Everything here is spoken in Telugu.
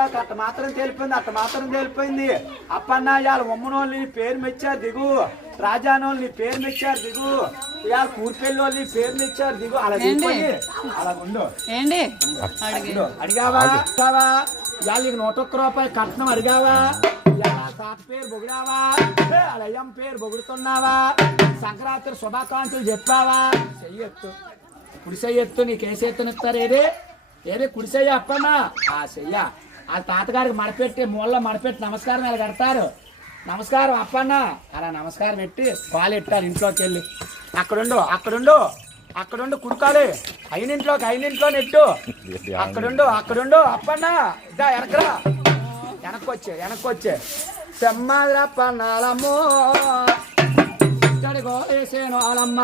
అట్ట మాత్రం తెలిపోయింది అప్పన్న ఇవాళ ఉమ్మనోళ్ళు నీ పేరు మెచ్చారు దిగు, రాజానోళ్ళు నీ పేరు మెచ్చారు దిగు, ఇవాళ కూర్పెళ్ళోళ్ళు నీ పేరు మెచ్చారు దిగు. అలా దిగిపోయి అలా ఉండు. అడిగావా ఇవాళ నీకు 101 రూపాయలు కట్నం అడిగావా? ఇవాళ తాత పేరు పొగిడావా? అయ్యం పేరు పొగుడుతున్నావా? సంక్రాంతి శుభాకాంక్షలు చెప్పావా? చెయ్యొత్తు, కుడి చెయ్యొత్తు. నీకు ఏ చేతనిస్తారు? ఏదే కుడి చెయ్య అప్పన్న. ఆ చెయ్య ఆ తాతగారికి మడపెట్టి మూలలో మడపెట్టి నమస్కారం ఇలా కడతారు. నమస్కారం అప్పన్న అలా నమస్కారం పెట్టి పాలు ఎట్టారు. ఇంట్లోకి వెళ్ళి అక్కడుండు కుడుకాలి. అయినింట్లో నెట్టు. అక్కడుండు అప్పన్న. ఇదా ఎనకరా, వెనక్కొచ్చే సెమ్మప్పన్నాలమ్మో ఇక్కడికో వేసేను వాళ్ళమ్మ.